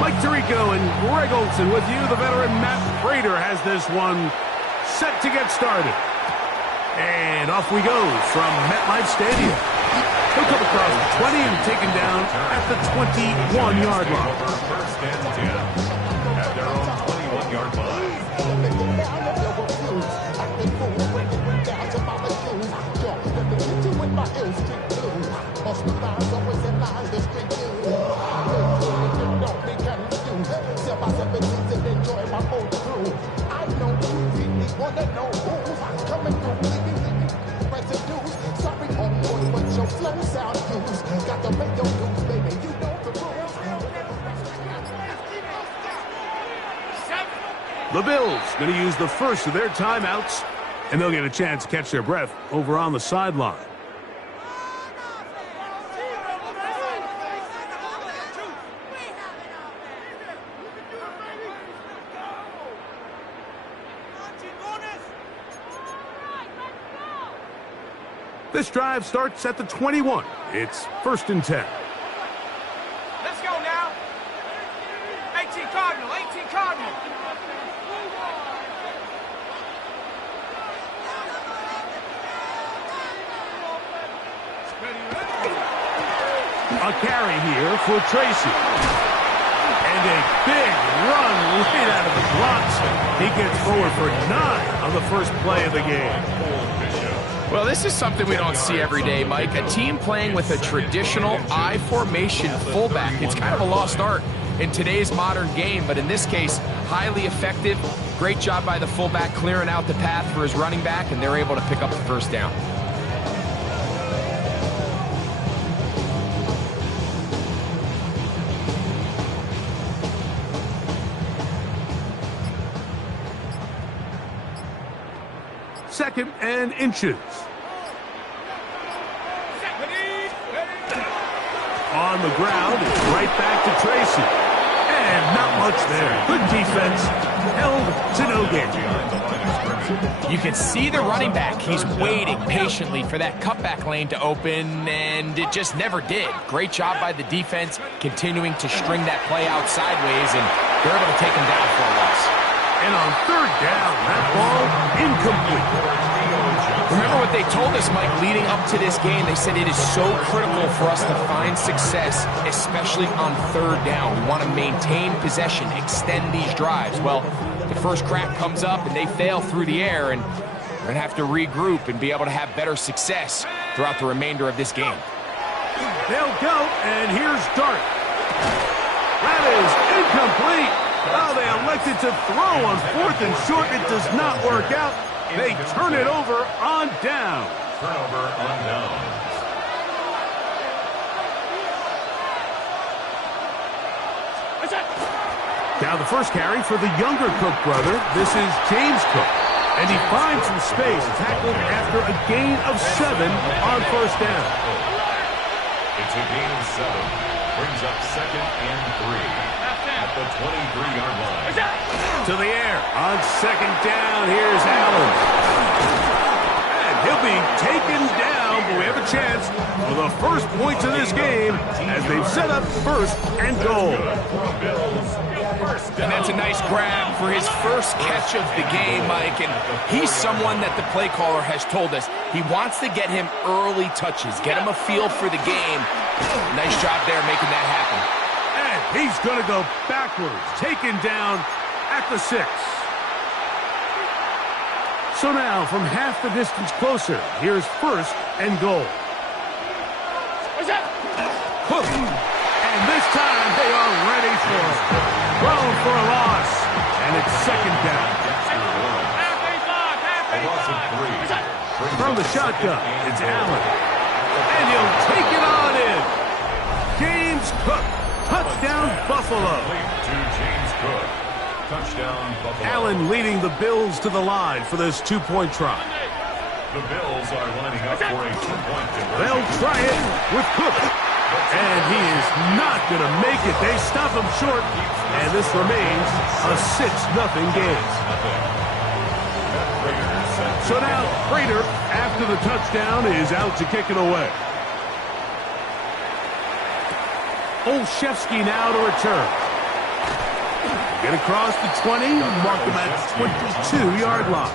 Mike Tirico and Greg Olson with you. The veteran Matt Prater has this one set to get started. And off we go from MetLife Stadium. He'll come across the 20 and taken down at the 21-yard line. First and 10 at their own 21-yard line. The Bills going to use the first of their timeouts, and they'll get a chance to catch their breath over on the sideline. This drive starts at the 21. It's 1st and 10. Let's go now. 18 Cardinal, 18 Cardinal. A carry here for Tracy. And a big run right out of the blocks. He gets forward for 9 on the first play of the game. Well, this is something we don't see every day, Mike. A team playing with a traditional I formation fullback. It's kind of a lost art in today's modern game, but in this case, highly effective. Great job by the fullback clearing out the path for his running back, and they're able to pick up the first down. Second and inches. On the ground, it's right back to Tracy. And not much there. Good defense. Held to no gain. You can see the running back. He's waiting patiently for that cutback lane to open, and it just never did. Great job by the defense, continuing to string that play out sideways, and they're able to take him down for a loss. And on 3rd down, that ball incomplete. Remember what they told us, Mike, leading up to this game. They said it is so critical for us to find success, especially on 3rd down. We want to maintain possession, extend these drives. Well, the first crack comes up and they fail through the air, and we're going to have to regroup and be able to have better success throughout the remainder of this game. They'll go, and here's Dart. That is incomplete. Oh, they elected to throw on 4th and short. It does not work out. They turn it over on down. Turnover on down. Now the first carry for the younger Cook brother. This is James Cook. And he finds some space, tackled after a gain of 7 on 1st down. It's a gain of 7. Brings up 2nd and 3. At the 23-yard line. To the air on 2nd down. Here's Allen. And he'll be taken down, but we have a chance for the first points of this game as they've set up 1st and goal. And that's a nice grab for his first catch of the game, Mike. And he's someone that the play caller has told us he wants to get him early touches, get him a feel for the game. Nice job there making that happen. And he's going to go backwards, taken down at the 6. So now, from half the distance closer, here's 1st and goal. Hook. And this time, they are ready for it. Thrown for a loss. And it's 2nd down. A loss of 3. From the shotgun, it's Allen. And he'll take it on in. James Cook. Touchdown, Buffalo. To James Cook. Touchdown, Buffalo. Allen leading the Bills to the line for this 2-point try. The Bills are lining up for a 2-point conversion. They'll try it with Cook. And he is not going to make it. They stop him short. And this remains a 6-0 game. So now, Prater, after the touchdown, is out to kick it away. Olszewski now to return. get across the 20, mark them at 22-yard line.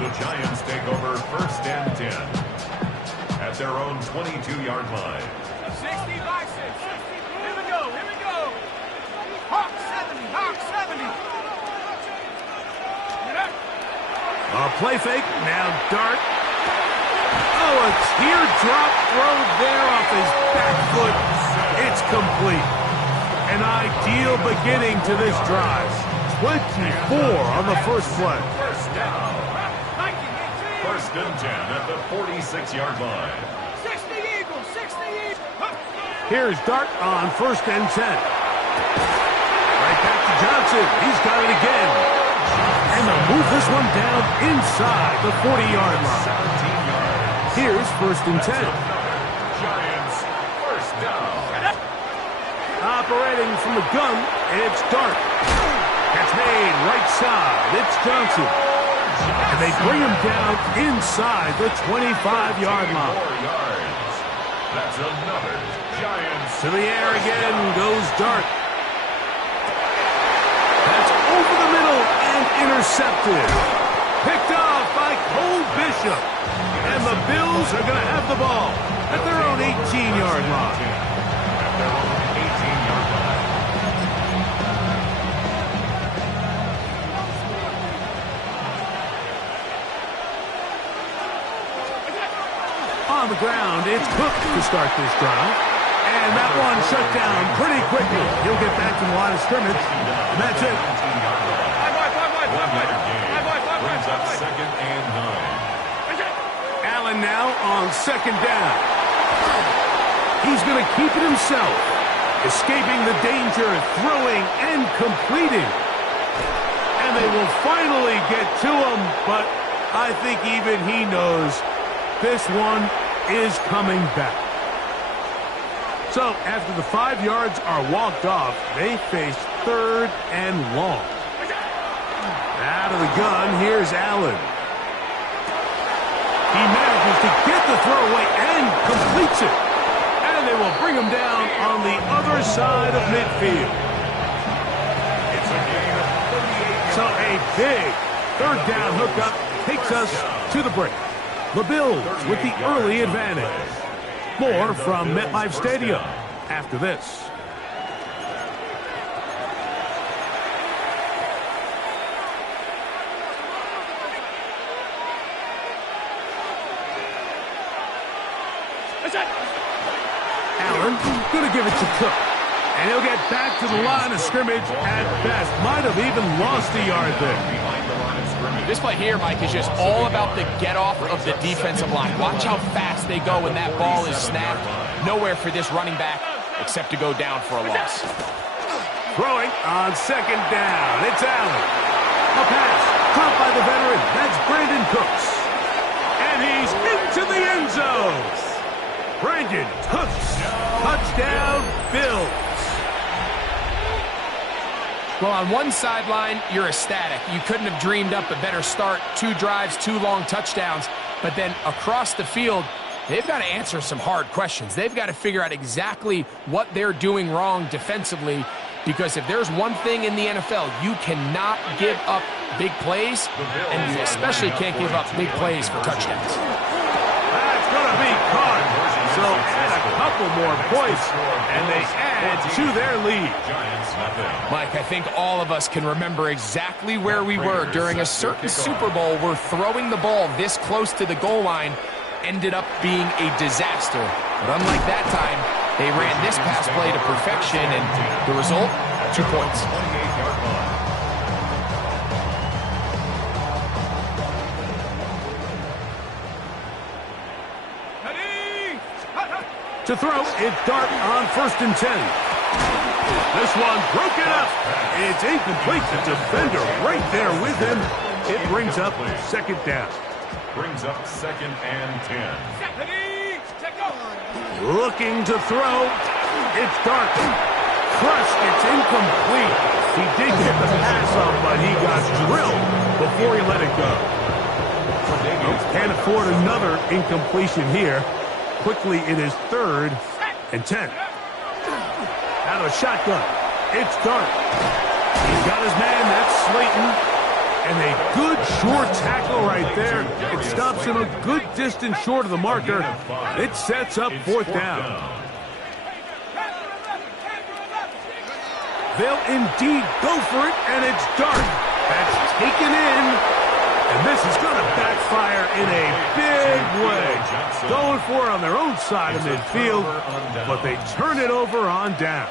The Giants take over 1st and 10 at their own 22-yard line. 60 by 6. Here we go. Hawk 70. A play fake, now Dart. Oh, a teardrop throw there off his back foot. It's complete. An ideal beginning to this drive. 24 on the first play. First down. 1st and 10 at the 46-yard line. 60 Eagles. Here's Dart on 1st and 10. Right back to Johnson. He's got it again. And they'll move this one down inside the 40-yard line. 17 yards. Here's 1st and 10. Giants, first down. Operating from the gun, it's Dart. Catch made right side. It's Johnson. And they bring him down inside the 25-yard line. 4 yards. That's another Giants. To the air again goes Dart. That's over the middle and intercepted. Picked off by Cole Bishop. And the Bills are going to have the ball at their own 18-yard line. At their own 18-yard line. On the ground, it's Cook to start this drive. And that one shut down pretty quickly. He'll get back to the line of scrimmage. And that's it. 1 yard gain. Brings up 2nd and 9. Allen now on 2nd down. He's going to keep it himself. Escaping the danger, throwing and completing. And they will finally get to him, but I think even he knows this one is coming back. So after the 5 yards are walked off, they face 3rd and long. Out of the gun, here's Allen. He manages to get the throw away and completes it. And they will bring him down on the other side of midfield. It's a gain of 38 yards. So a big 3rd down hookup takes us to the break. The Bills with the early advantage. More from MetLife Stadium after this. Allen going to give it to Cook. And he'll get back to the line of scrimmage at best. Might have even lost a yard there. Behind the line of scrimmage. This play here, Mike, is just all about the get-off of the defensive line. Watch how fast they go when that ball is snapped. Nowhere for this running back except to go down for a loss. Throwing on 2nd down. It's Allen. A pass caught by the veteran. That's Brandon Cooks. And he's into the end zone. Brandon Cooks. Touchdown, Bills. Well, on one sideline, you're ecstatic. You couldn't have dreamed up a better start. 2 drives, 2 long touchdowns. But then across the field, they've got to answer some hard questions. They've got to figure out exactly what they're doing wrong defensively. Because if there's one thing in the NFL, you cannot give up big plays, and you especially can't give up big plays for touchdowns. That's going to be caught. So add a couple more points, and they add to their lead. Giants nothing. Mike, I think all of us can remember exactly where we were during a certain Super Bowl where throwing the ball this close to the goal line ended up being a disaster. But unlike that time, they ran this pass play to perfection, and the result, 2 points. 28-yard line. To throw, it's Dart on 1st and 10. This one broken up. It's incomplete. The defender right there with him. It brings up 2nd down. Brings up 2nd and 10. Looking to throw. It's Dart. Crushed. It's incomplete. He did get the pass off, but he got drilled before he let it go. Can't afford another incompletion here. Quickly, it is 3rd and 10. Out of a shotgun. It's Dart. He's got his man, that's Slayton. And a good short tackle right there. It stops him a good distance short of the marker. It sets up fourth down. They'll indeed go for it, and it's Dart. That's taken in. And this is going to backfire in a big way. Going for it on their own side of midfield, but they turn it over on downs.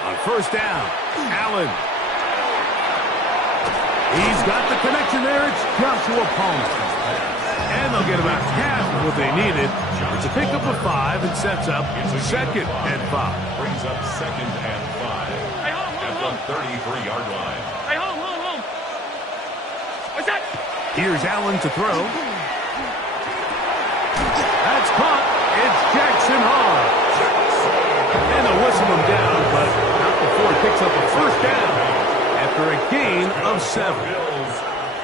On first down, Allen. He's got the connection there. It's Joshua Palmer. And they'll get about half of what they needed. It's a pickup of 5 and sets up second and 5. Brings up second and 5 at the 33-yard line. Hey, home. What's that? Here's Allen to throw. That's caught. It's Jackson Hall. And they'll whistle him down, but not before he picks up a first down after a gain of 7.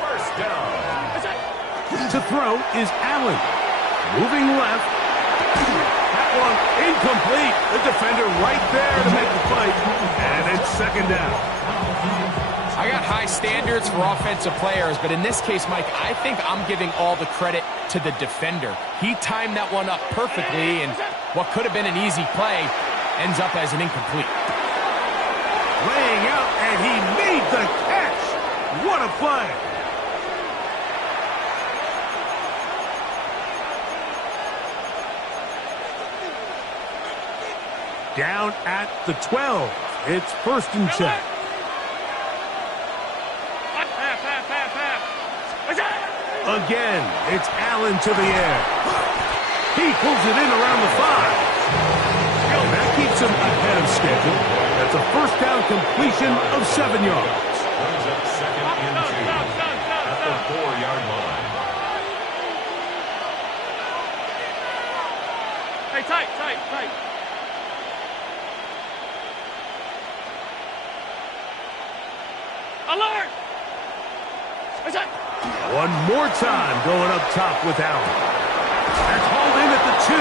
First down. To throw is Allen. Moving left. That one incomplete. The defender right there to make the play. And it's second down. I got high standards for offensive players, but in this case, Mike, I think I'm giving all the credit to the defender. He timed that one up perfectly, and what could have been an easy play ends up as an incomplete. Laying out, and he made the catch. What a play. Down at the 12. It's first and 10. Again, it's Allen to the air. He pulls it in around the 5. And that keeps him ahead of schedule. That's a first down completion of 7 yards. Brings up second and 2 at the 4-yard line. Hey, tight. Alert! What's that? One more time going up top with Allen. That's hauled in at the 2.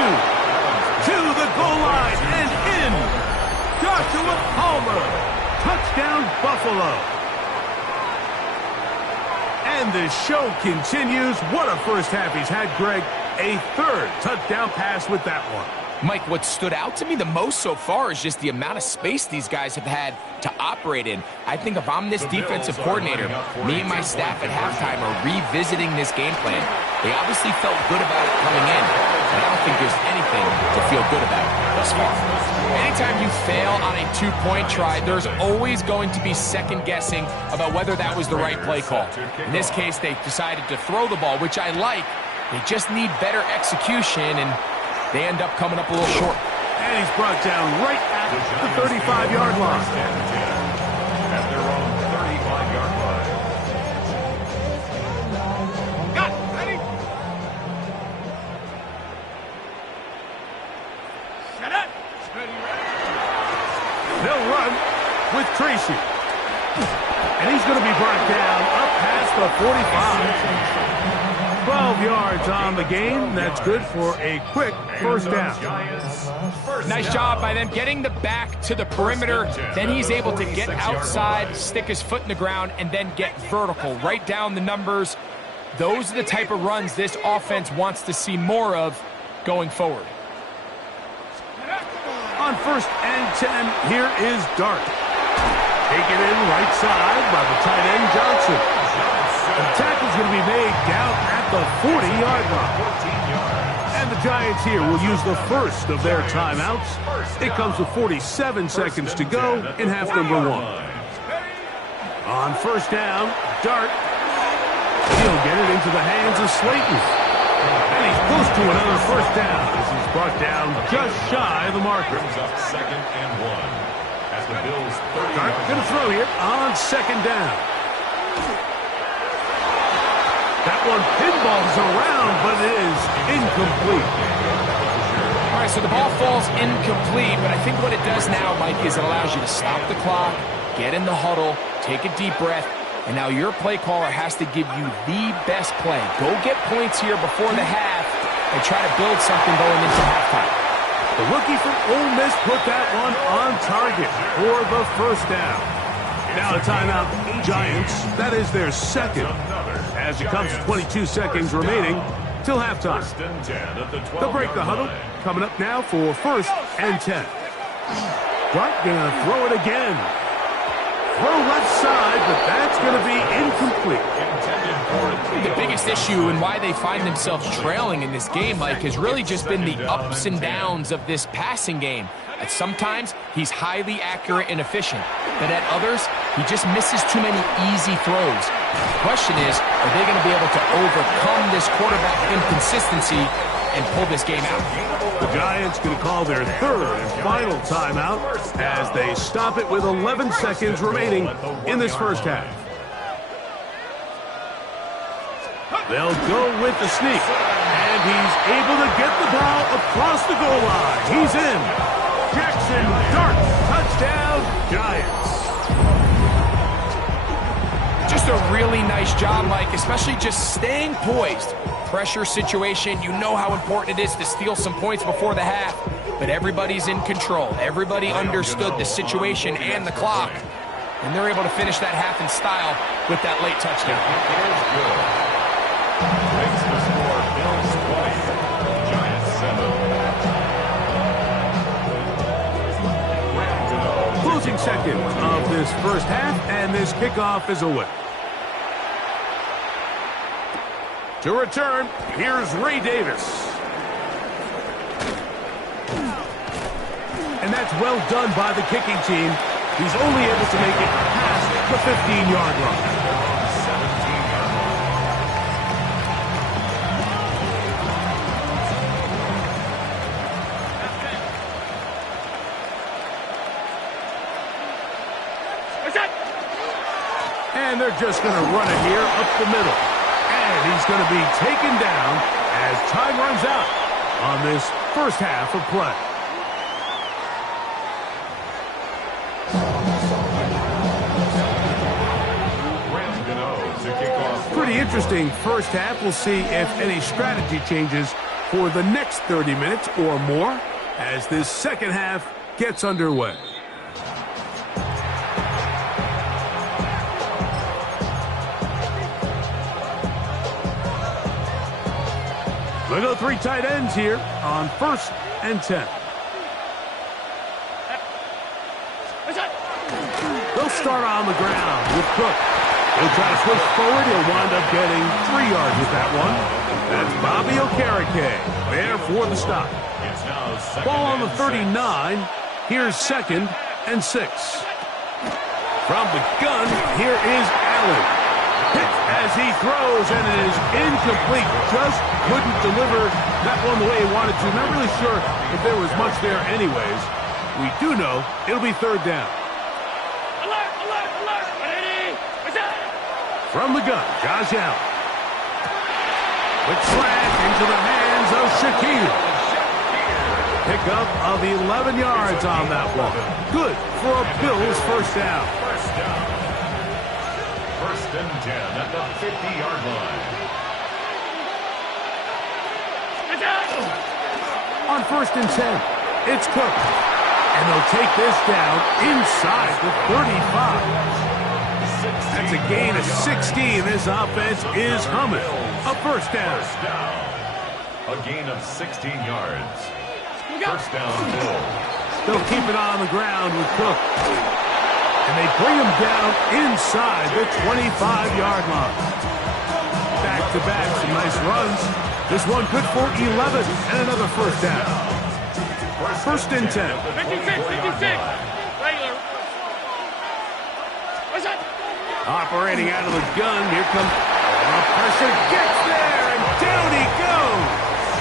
To the goal line and in. Joshua Palmer. Touchdown, Buffalo. And the show continues. What a first half he's had, Greg. A third touchdown pass with that one. Mike, what stood out to me the most so far is just the amount of space these guys have had to operate in. I think if I'm this defensive coordinator, me and my staff at halftime are revisiting this game plan. They obviously felt good about it coming in, but I don't think there's anything to feel good about thus far. Anytime you fail on a 2-point try, there's always going to be second guessing about whether that was the right play call. In this case, they decided to throw the ball, which I like. They just need better execution, and they end up coming up a little short. And he's brought down right at the 35-yard line. At their own 35-yard line. Got it. Ready? Set up. Ready. They'll run with Tracy. And he's going to be brought down up past the 45. 12 yards on the game. That's good for a quick first down. Nice job by them getting the back to the perimeter. Then he's able to get outside, stick his foot in the ground, and then get vertical. Write down the numbers. Those are the type of runs this offense wants to see more of going forward. On first and 10, here is Dart. Taken in right side by the tight end, Johnson. The tackle's going to be made down at the 40-yard line. And the Giants here will use the first of their timeouts. It comes with 47 seconds to go in half number 1. On first down, Dart. He'll get it into the hands of Slayton. And he's close to another first down as he's brought down just shy of the marker. Second and 1. As the Bills 30 Dart going to throw here on second down. That one pinballs around, but it is incomplete. All right, so the ball falls incomplete, but I think what it does now, Mike, is it allows you to stop the clock, get in the huddle, take a deep breath, and now your play caller has to give you the best play. Go get points here before the half, and try to build something going into halftime. The rookie from Ole Miss put that one on target for the first down. Now a timeout, Giants. That is their second, as it comes to 22 seconds remaining till halftime. They'll break the huddle. Coming up now for 1st and 10. Clark gonna throw it again. Throw left side, but that's going to be incomplete. The biggest issue and why they find themselves trailing in this game, Mike, has really just been the ups and downs of this passing game. At sometimes, he's highly accurate and efficient, but at others, he just misses too many easy throws. The question is, are they going to be able to overcome this quarterback inconsistency and pull this game out? The Giants going to call their 3rd and final timeout as they stop it with 11 seconds remaining in this first half. They'll go with the sneak, and he's able to get the ball across the goal line. He's in. Jackson darts. Touchdown, Giants. Just a really nice job, Mike, especially just staying poised. Pressure situation, you know how important it is to steal some points before the half, but everybody's in control. Everybody understood the situation and the clock, and they're able to finish that half in style with that late touchdown. Makes the score Bills 20, Giants 7. Closing seconds of this first half, and this kickoff is away. To return, here's Ray Davis. And that's well done by the kicking team. He's only able to make it past the 15-yard line. And they're just going to run it here up the middle. And he's going to be taken down as time runs out on this first half of play. Pretty interesting first half. We'll see if any strategy changes for the next 30 minutes or more as this second half gets underway. They go 3 tight ends here on 1st and 10. They'll start on the ground with Cook. He'll try to switch forward. He'll wind up getting 3 yards with that one. That's Bobby Okereke there for the stop. Ball on the 39. Here's 2nd and 6. From the gun, here is Allen. Hit as he throws, and it is incomplete. Just couldn't deliver that one the way he wanted to. Not really sure if there was much there anyways. We do know it'll be 3rd down. Alert, alert, alert. Ready? From the gun, Josh Allen. Quick slash into the hands of Shakir. Pickup of 11 yards on that one. Good for a Bills first down. 1st and 10 at the 50-yard line. On 1st and 10, it's Cook. And they'll take this down inside the 35. That's a gain of 16. This offense is humming. A first down. A gain of 16 yards. First down, Bills. They'll keep it on the ground with Cook. And they bring him down inside the 25-yard line. Back-to-back, some nice runs. This one good for 11 and another first down. 1st and 10. 56, 56. Regular. What's that? Operating out of the gun. Here comes the pressure. Gets there, and down he goes.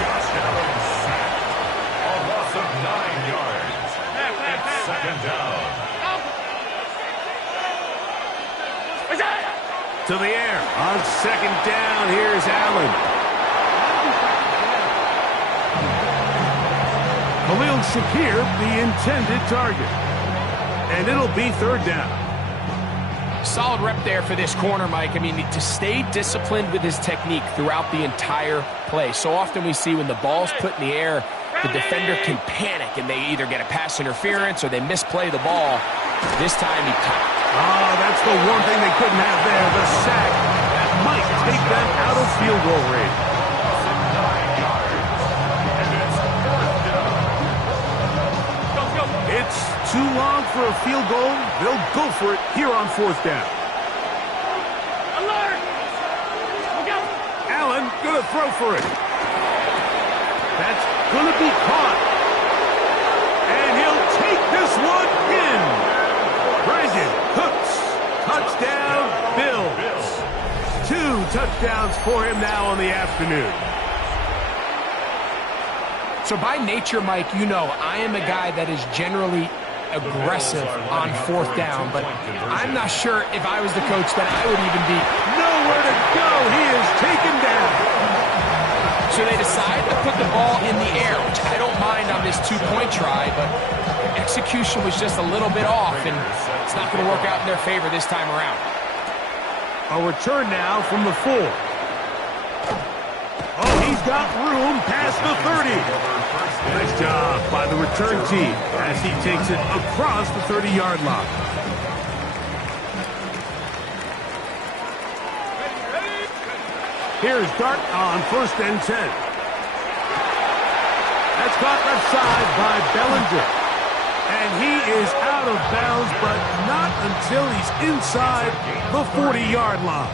Josh Allen sacked. A loss of 9 yards. It's 2nd down. To the air on 2nd down. Here's Allen. Khalil Shakir, the intended target. And it'll be 3rd down. Solid rep there for this corner, Mike. I mean, to stay disciplined with his technique throughout the entire play. So often we see when the ball's put in the air, the defender can panic, and they either get a pass interference or they misplay the ball. This time he caught. Oh, that's the one thing they couldn't have there, the sack that might take them out of field goal range. It's too long for a field goal. They'll go for it here on 4th down. Alert! Look out! Allen gonna throw for it. That's gonna be caught. And he'll take this one in. Brandon Cooks, touchdown, Bills. 2 touchdowns for him now on the afternoon. So by nature, Mike, you know, I am a guy that is generally aggressive on 4th down, but I'm not sure if I was the coach that I would even be. Nowhere to go. He is taken down. So they decide to put the ball in the air, which I don't mind on this 2-point try, but execution was just a little bit off, and it's not going to work out in their favor this time around. A return now from the 4. Oh, he's got room past the 30. Nice job by the return team as he takes it across the 30-yard line. Here's Dart on 1st and 10. That's caught left side by Bellinger. And he is out of bounds, but not until he's inside the 40-yard line.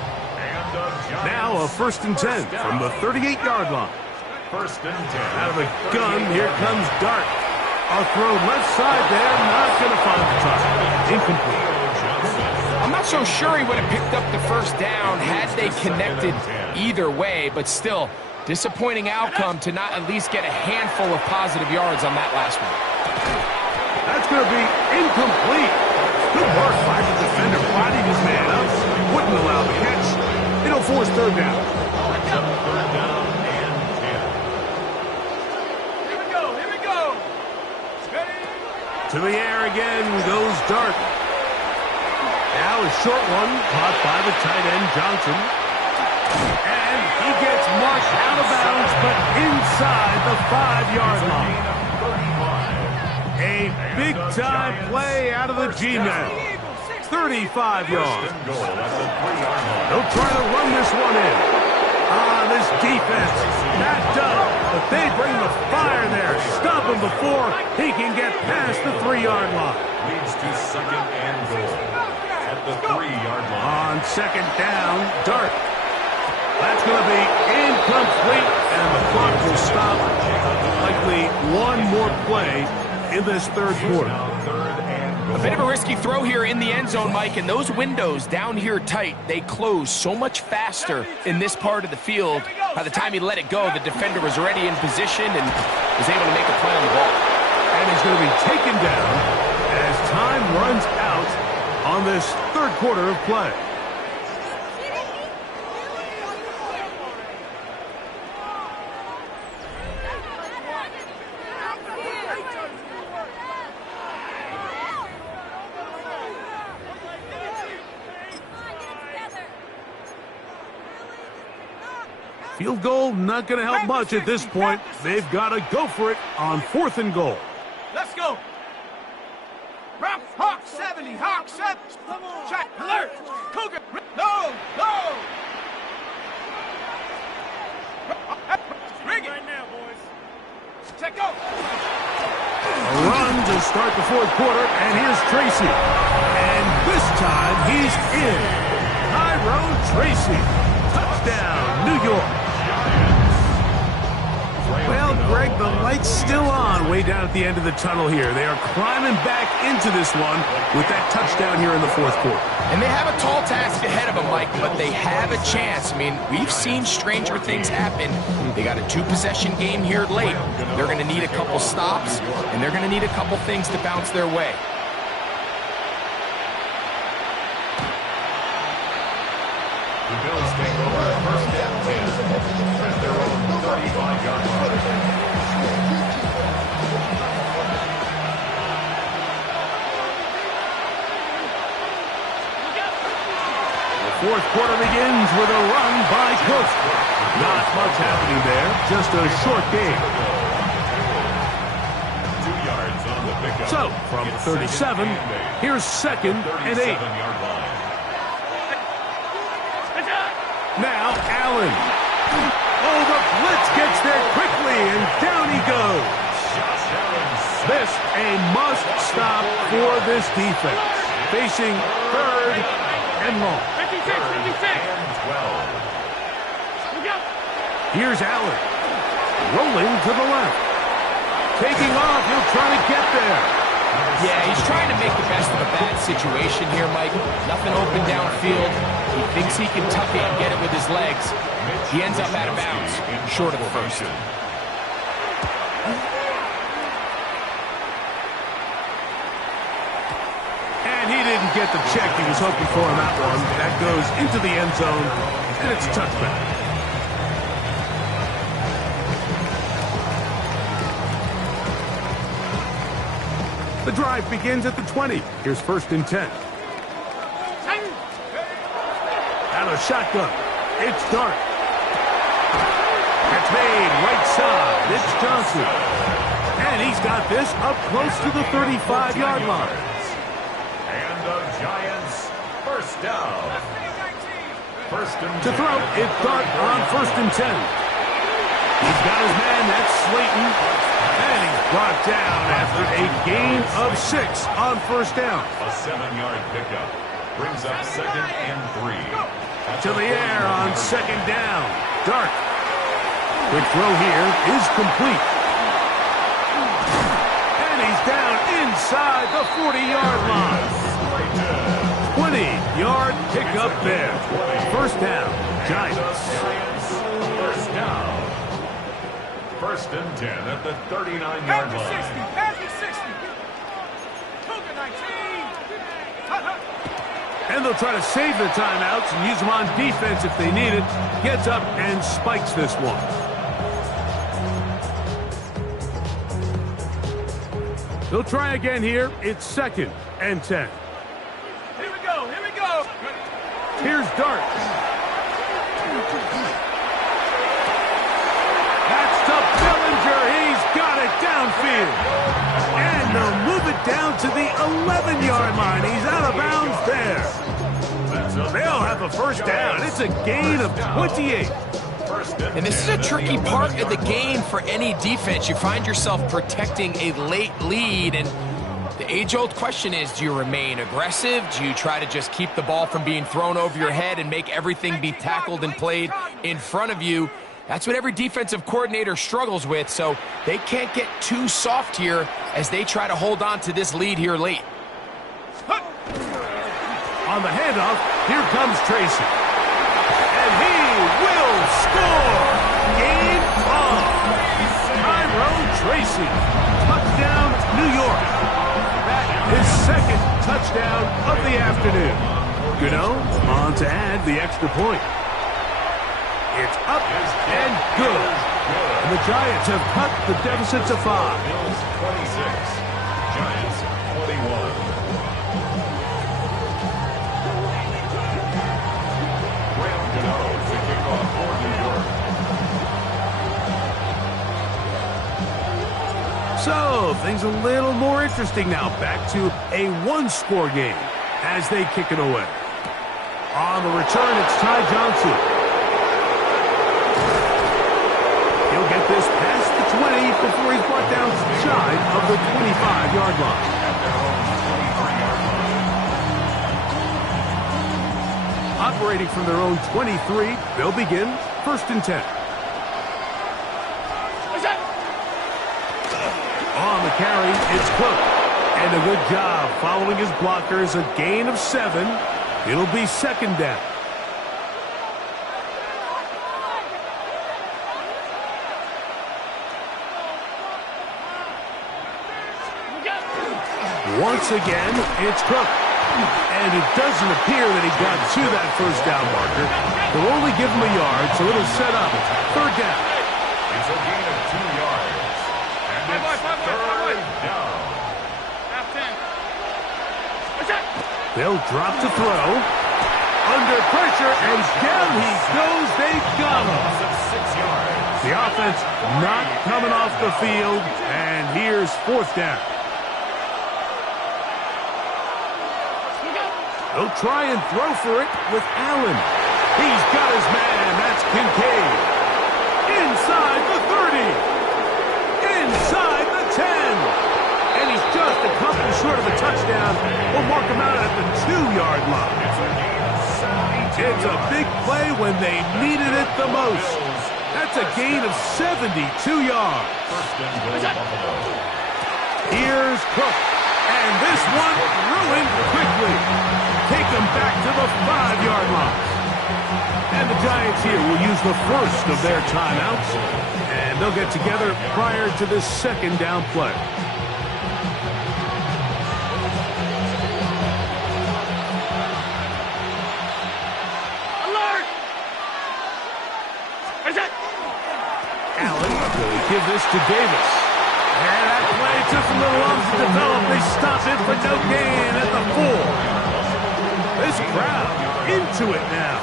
Now a 1st and 10 from the 38-yard line. 1st and 10. Out of the gun, here comes Dart. A throw left side there, not going to find the top. Incomplete. I'm not so sure he would have picked up the 1st down had they connected either way, but still, disappointing outcome to not at least get a handful of positive yards on that last one. That's going to be incomplete. Good work by the defender, fighting his man up. Wouldn't allow the catch. It'll force 3rd down. 3rd down and 10. Here we go, here we go! Ready? To the air again goes Dart. Now a short one caught by the tight end, Johnson. And he gets marked out of bounds, but inside the 5-yard line. A big-time play out of the G-men. 35 yards. They'll try to run this one in. This defense backed up, but they bring the fire there. Stop him before he can get past the 3-yard line. Leads to 2nd and goal at the 3-yard line. On 2nd down, Dart. That's going to be incomplete, and the clock will stop. Likely one more play in this 3rd quarter. A bit of a risky throw here in the end zone, Mike, and those windows down here tight, they close so much faster in this part of the field. By the time he let it go, the defender was already in position and was able to make a play on the ball. And he's going to be taken down as time runs out on this 3rd quarter of play. Field goal not going to help much at this point. They've got to go for it on 4th and goal. Let's go! Hawk 70, Hawk 7. Check, alert! Cougar, no, no! Bring it! Right now, boys. Check go! A run to start the 4th quarter, and here's Tracy. And this time, he's in. Tyrone Tracy. Touchdown, New York. Well, Greg, the light's still on way down at the end of the tunnel here. They are climbing back into this one with that touchdown here in the 4th quarter. And they have a tall task ahead of them, Mike, but they have a chance. I mean, we've seen stranger things happen. They got a 2-possession game here late. They're going to need a couple stops, and they're going to need a couple things to bounce their way. The Bills take over 1st and 10 at their own 35-yard line. with a run by Cook. Not much happening there, just a short game. 2 yards on the pickup. So, from 37, here's 2nd and 8. Now, Allen. Oh, the blitz gets there quickly, and down he goes. This a must-stop for this defense. Facing 3rd and long. 56. Here's Allen. Rolling to the left. Taking off, he'll try to get there. Yeah, he's trying to make the best of a bad situation here, Mike. Nothing open downfield. He thinks he can tuck it and get it with his legs. He ends up out of bounds, short of the first. And he didn't get the check he was hoping for on that one. That goes into the end zone, and it's a touchback. The drive begins at the 20. Here's 1st and 10. Out of shotgun. It's Dart. It's made right side. It's Johnson. And he's got this up close to the 35-yard line. And the Giants, first down. To throw, it's Dart on 1st and 10. He's got his man. That's Slayton. And he's brought down after a gain of 6 on 1st down. A 7-yard pickup brings up 2nd and 3. To the air on 2nd down. Dart. Quick throw here is complete. And he's down inside the 40-yard line. 20-yard pickup there. 1st down, Giants. First down. 1st and 10 at the 39-yard line. Pass the 60. Cougar 19. And they'll try to save their timeouts and use them on defense if they need it. Gets up and spikes this one. They'll try again here. It's 2nd and 10. Here we go. Here's Dart. That's to Bellinger. He's got it downfield. And they'll move it down to the 11-yard line. He's out of bounds there. They'll have a 1st down. It's a gain of 28. And this is a tricky part of the game for any defense. You find yourself protecting a late lead, and the age-old question is, do you remain aggressive? Do you try to just keep the ball from being thrown over your head and make everything be tackled and played in front of you? That's what every defensive coordinator struggles with, so they can't get too soft here as they try to hold on to this lead here late. On the handoff, here comes Tracy. And he will score! Game on! Tyrone Tracy. Touchdown, New York. That is 2nd touchdown of the afternoon. Gano on to add the extra point. It's up and good. And the Giants have cut the deficit to 5. Bills 26, Giants 21. To kick off for New York. So, things a little more interesting now. Back to a 1-score game as they kick it away. On the return, it's Ty Johnson. He'll get this past the 20 before he's brought down shy of the 25-yard line. Operating from their own 23, they'll begin 1st and 10. On the carry, it's Cook. And a good job following his blockers, a gain of 7. It'll be 2nd down. Once again, it's Cook. And it doesn't appear that he got to that 1st down marker. They'll only give him a yard, so it'll set up 3rd down. It's a gain of 2 yards. And it's 3rd down. They'll drop to throw. Under under pressure, and down he goes. They got him. The offense not coming off the field, and here's 4th down. They'll try and throw for it with Allen. He's got his man. That's Kincaid. Inside the 30. Inside the 10. And he's just a couple short of a touchdown. We'll mark him out at the 2-yard line. It's a big play when they needed it the most. That's a gain of 72 yards. Here's Cook. And this one ruined quickly. Take them back to the 5-yard line. And the Giants here will use the first of their timeouts. And they'll get together prior to this 2nd down play. Alert! Allen will give this to Davis. And that play took a little long to develop. They stop it for no gain at the 4. This crowd into it now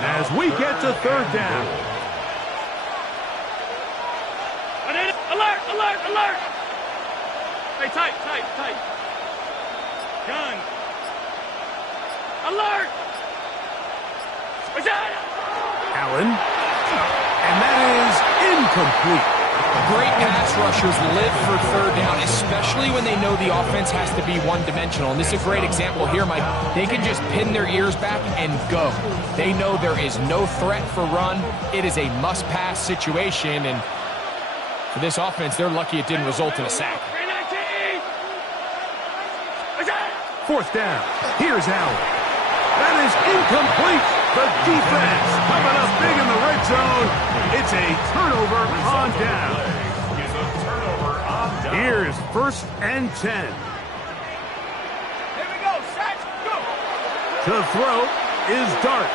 as we get to 3rd down. Alert! Alert! Alert! Hey, tight. Gun. Alert! Allen. And that is incomplete. Great pass rushers live for 3rd down, especially when they know the offense has to be one-dimensional. And this is a great example here, Mike. They can just pin their ears back and go. They know there is no threat for run. It is a must-pass situation, and for this offense, they're lucky it didn't result in a sack. 4th down. Here's Allen. That is incomplete. The defense coming up big in the red zone. It's a turnover on down. Here's 1st and 10. Here we go, set, go! To throw is Dart.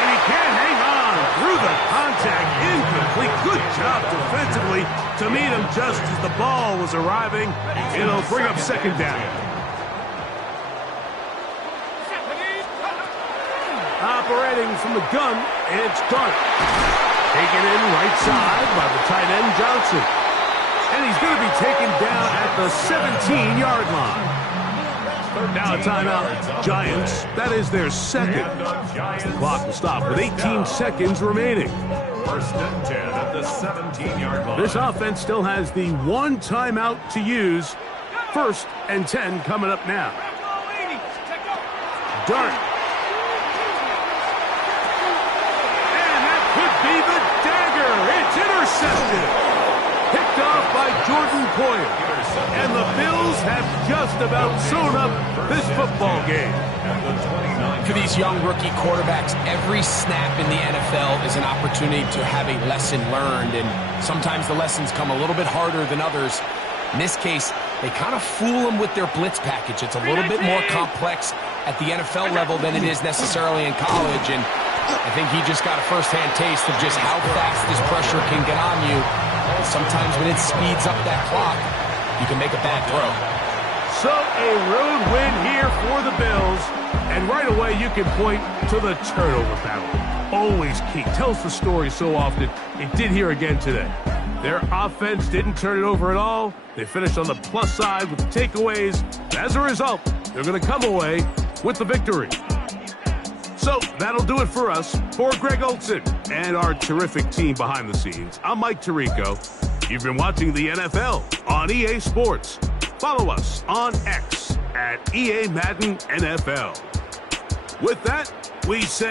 And he can't hang on through the contact. Incomplete. Good job defensively to meet him just as the ball was arriving. It'll bring up 2nd down. Operating from the gun, it's Dart. Taken in right side by the tight end Johnson. And he's going to be taken down at the 17-yard line. Now a timeout, Giants. That is their 2nd. The clock will stop with 18 seconds remaining. 1st and 10 at the 17-yard line. This offense still has the 1 timeout to use. 1st and 10 coming up now. Dart. Be the dagger. It's intercepted. Picked off by Jordan Poyer. And the Bills have just about sewn up this football game. For these young rookie quarterbacks, every snap in the NFL is an opportunity to have a lesson learned, and sometimes the lessons come a little bit harder than others. In this case, they kind of fool them with their blitz package. It's a little bit more complex at the NFL level than it is necessarily in college, and I think he just got a first-hand taste of just how fast this pressure can get on you. And sometimes when it speeds up that clock, you can make a bad throw. So a road win here for the Bills. And right away you can point to the turnover battle. Always key. Tells the story so often. It did here again today. Their offense didn't turn it over at all. They finished on the plus side with the takeaways. As a result, they're going to come away with the victory. So that'll do it for us. For Greg Olson and our terrific team behind the scenes, I'm Mike Tirico. You've been watching the NFL on EA Sports. Follow us on X at EA Madden NFL. With that, we say